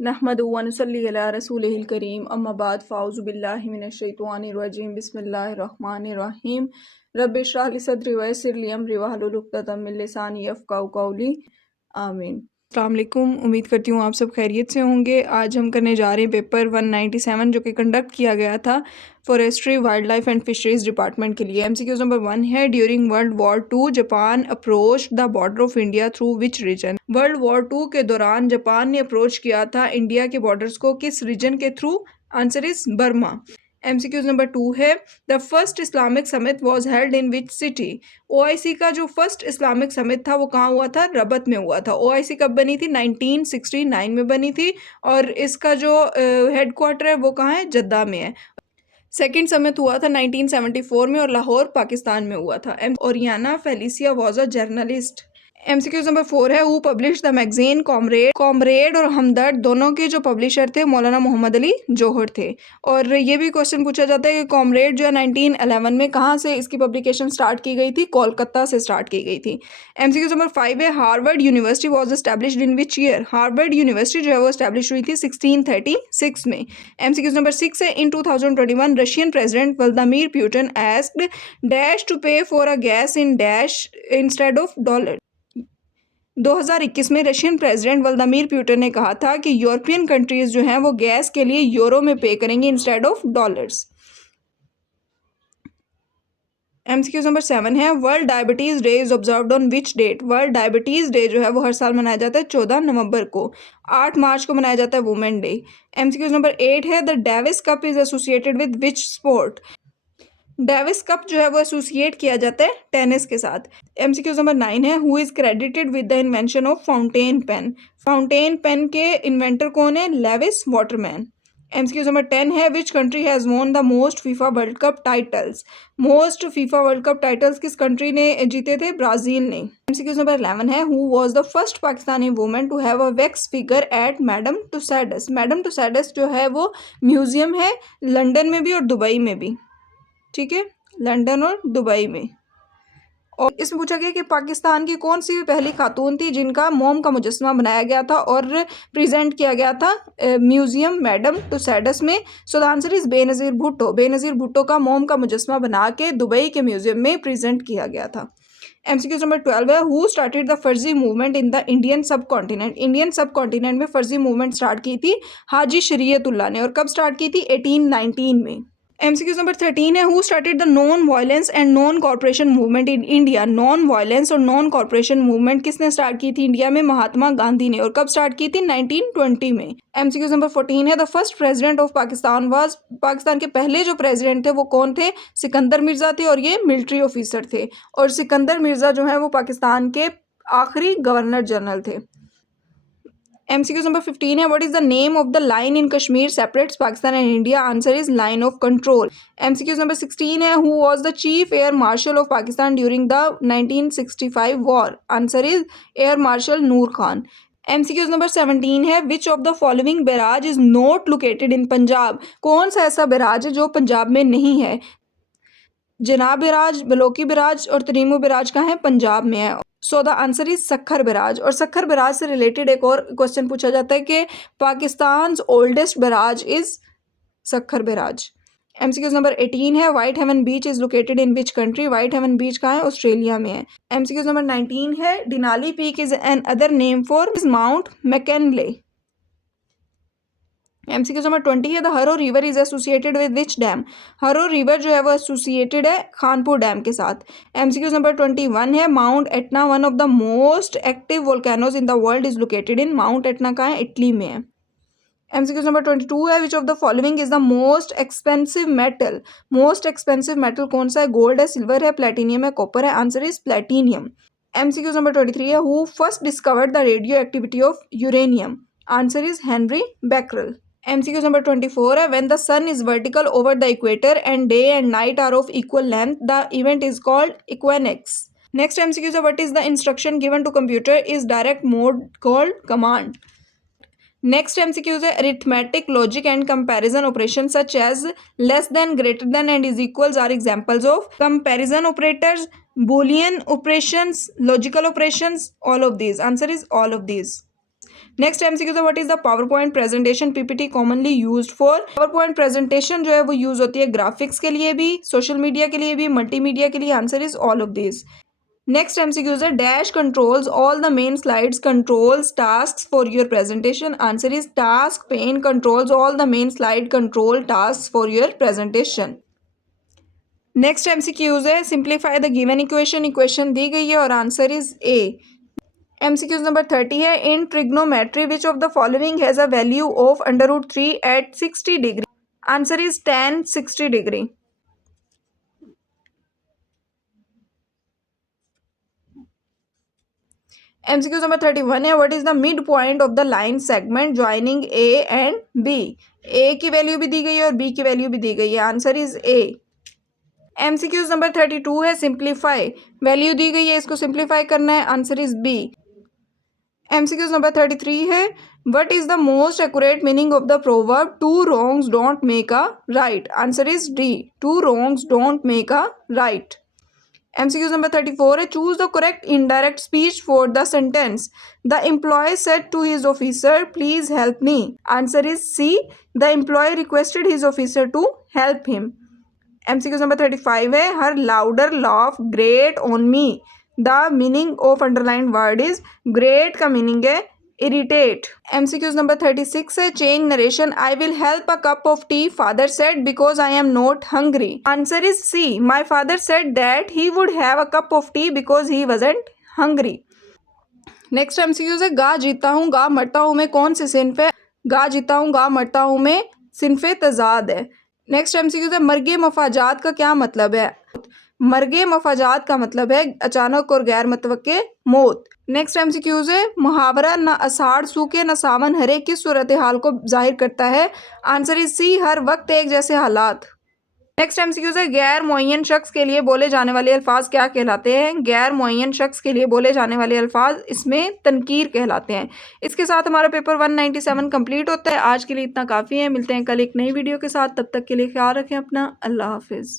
नहमदु व नुसल्ली अला रसूलिहिल करीम अम्मा बाद फ़ाउज़ु बिल्लाहि मिनश शैतानिर रजीम बिस्मिल्लाहिर रहमानिर रहीम रब्बि इश्रह ली सदरी व यस्सिर ली अमरी वहलुल उक़दतम मिन लिसानी यफ़क़हू क़ौली आमीन। अस्सलाम वालेकुम, उम्मीद करती हूँ आप सब खैरियत से होंगे। आज हम करने जा रहे हैं पेपर 197 जो कि कंडक्ट किया गया था forestry wild life and fisheries department के लिए। एमसीक्यूज नंबर 1 है, during world war 2 Japan approach the border of India through which region. World war 2 के दौरान जापान ने अप्रोच किया था इंडिया के बॉर्डर्स को किस रीजन के through? Answer is Burma. MCQs number 2 है, the first Islamic summit was held in which city. OIC का जो फर्स्ट इस्लामिक समिट था वो कहाँ हुआ था? रबत में हुआ था। ओआईसी कब बनी थी? 1969 में बनी थी और इसका जो हेड क्वार्टर है वो कहाँ है? जद्दा में है। सेकेंड समिट हुआ था 1974 में और लाहौर पाकिस्तान में हुआ था। Oriana Felicia was a journalist. MCQs number 4 है, who publish the magazine comrade और हमदर्द दोनों के जो पब्लिशर थे मौलाना मोहम्मद अली जौहर थे। और ये भी क्वेश्चन पूछा जाता है कि कॉमरेड जो है 1911 में कहाँ से इसकी पब्लिकेशन स्टार्ट की गई थी? कोलकाता से स्टार्ट की गई थी। एमसीक्यूज नंबर 5 है, Harvard university was established in which year. Harvard university जो है वो एस्टैब्लिश हुई थी 1636 में। एमसीक्यूज नंबर 6 है, in 2021 Russian president Vladimir Putin asked dash to pay for a gas in dash instead of dollar. 2021 में Russian president Vladimir Putin ने कहा था कि यूरोपियन कंट्रीज जो हैं वो गैस के लिए यूरो में पे करेंगे instead of dollars. MCQs number 7 है, world diabetes day is observed on which date. World diabetes day जो है वो हर साल मनाया जाता है 14 नवंबर को। 8 मार्च को मनाया जाता है वुमेन डे। एमसीक्यूज नंबर 8 है, the Davis cup is associated with which sport. Davis cup जो है वो एसोसिएट किया जाता है टेनिस के साथ। एमसीक्यूज नंबर 9 है, who is credited with the invention of fountain pen. Fountain pen के इन्वेंटर कौन है? Lewis Waterman. एमसीक्यूज नंबर 10 है, which country has won the most FIFA world cup titles. Most FIFA world cup titles किस country ने जीते थे? Brazil ने। MCQs number 11 है, who was the first Pakistani women to have a wax figure at Madame Tussauds. Madame Tussauds जो है वो museum है लंदन में भी और दुबई में भी। ठीक है, लंदन और दुबई में। और इसमें पूछा गया कि पाकिस्तान की कौन सी पहली खातून थी जिनका मोम का मुजस्समा बनाया गया था और प्रेजेंट किया गया था म्यूजियम मैडम तुसाइडस में। So the answer is Benazir Bhutto. Benazir Bhutto का मोम का मुजस्समा बना के दुबई के म्यूजियम में प्रेजेंट किया गया था। एमसीक्यू नंबर 12 है, हु स्टार्टेड द फर्जी मूवमेंट इन द इंडियन सब कॉन्टिनेंट। इंडियन सब कॉन्टिनेंट में फर्जी मूवमेंट स्टार्ट की थी हाजी शरीयतुल्लाह ने। और कब स्टार्ट की थी? 1819 में। एमसीक्यूज नंबर 13 है, who started the non violence and non corporation movement in India. Non violence और नॉन कॉर्पोरेशन मूवमेंट किसने स्टार्ट की थी इंडिया में? महात्मा गांधी ने। और कब स्टार्ट की थी? 1920 में। एमसीक्यूज नंबर 14 है, the first president of Pakistan was. Pakistan के पहले जो प्रेसिडेंट थे वो कौन थे? सिकंदर मिर्जा थे और ये मिलिट्री ऑफिसर थे। और सिकंदर मिर्जा जो है वो पाकिस्तान के आखिरी गवर्नर जनरल थे। एमसीक्यूज नंबर 15 है, what is the name of the line in Kashmir separates Pakistan and India. Answer is line of control. MCQs number 16 है, who was the chief air marshal of Pakistan during the 1965 war. Answer is air marshal Noor Khan. MCQs number 17 है, विच of the following barrage is not located in Punjab. कौन सा ऐसा barrage है जो पंजाब में नहीं है? जनाब बैराज, बलोकी बैराज और तरीमू बैराज कहाँ है? पंजाब में है। So the answer is Sukkur barrage. और सखर बैराज से रिलेटेड एक और क्वेश्चन पूछा जाता है कि Pakistan oldest barrage is Sukkur barrage. MCQs number 18 है, white haven beach is located in which country. White haven beach कहाँ है? ऑस्ट्रेलिया में है। एमसीक्यूज नंबर 19 है, Denali peak is an other name for mount McKinley. MCQs number 20 है, the Haro river is associated with which dam. Haro river जो है वो associated है खानपुर डैम के साथ। एमसीक्यूज नंबर 21 है, mount Etna one of the most active volcanoes in the world is located in. Mount Etna कहाँ है? इटली में है। एमसीक्यूज नंबर 22 है, विच of the following is the most expensive metal. Most expensive metal कौन सा है? Gold है, silver है, प्लेटिनियम है, कॉपर है। Answer is platinum. MCQs number 23 है, who first discovered the radio activity of uranium. Answer is Henri Becquerel. MCQs number 24 है, when the sun is vertical over the equator and day and night are of equal length the event is called equinox. Next MCQs है, what is the instruction given to computer is direct mode called command. Next MCQs है, arithmetic logic and comparison operation such as less than, greater than and is equals are examples of comparison operators, boolean operations, logical operations, all of these. Answer is all of these. Next MCQ है what is the power point presentation PPT commonly used for. Power point presentation जो है वो use होती है graphics के लिए भी, social media के लिए भी, मल्टीमीडिया के लिए। Answer is all of this. Next MCQs है dash controls all the main slides controls task for your presentation. Answer is task pane controls all the main slide control task for your presentation. Next MCQs है simplify the given equation. Equation दी गई है और answer is A. MCQs number 30 है in trigonometry which of the following has a value of √3 at 60 degree. Answer is tan 60 degree. MCQs number 31 है what is the mid point of the line segment joining A and B. A की value भी दी गई है और B की value भी दी गई है। Answer is A. MCQs number 32 है सिंप्लीफाई। वैल्यू दी गई है, इसको सिंप्लीफाई करना है। Answer is B. MCQs number 33 है what is the most accurate meaning of the proverb two wrongs don't make a right. Answer is D. Two wrongs don't make a right. MCQs number 34 है choose the correct indirect speech for the sentence the employee said to his officer please help me. Answer is C. The employee requested his officer to help him. MCQs number 35 है her louder laugh grate on me. The meaning of underline word is grate का meaning है irritate. MCQs number 36 है change narration I will help a cup of tea father said because I am not hungry. Answer is C. My father said that he would have a cup of tea because he wasn't hungry. Next MCQs है गा जीता हूँ गा मरता हूँ में कौन सी सिन्फ है। गा जीता हूँ गा मरता हूँ में सिन्फे तजाद है। नेक्स्ट एमसीक्यूज है मर्गे मफाजात का क्या मतलब है। मर्गे मफाजात का मतलब है अचानक और गैर मुतवक्के मौत। नेक्स्ट एमसीक्यूज है मुहावरा न अषाढ़ सूखे न सावन हरे किस सूरत हाल को जाहिर करता है। आंसर इज सी हर वक्त एक जैसे हालात। नेक्स्ट एमसीक्यूज है गैर मुअय्यन शख्स के लिए बोले जाने वाले अल्फाज क्या कहलाते हैं। गैर मुअय्यन शख्स के लिए बोले जाने वाले अल्फाज इसमें तनकीर कहलाते हैं। इसके साथ हमारा पेपर 197 कंप्लीट होता है। आज के लिए इतना काफ़ी है। मिलते हैं कल एक नई वीडियो के साथ। तब तक के लिए ख्याल रखें अपना। अल्लाह हाफिज़।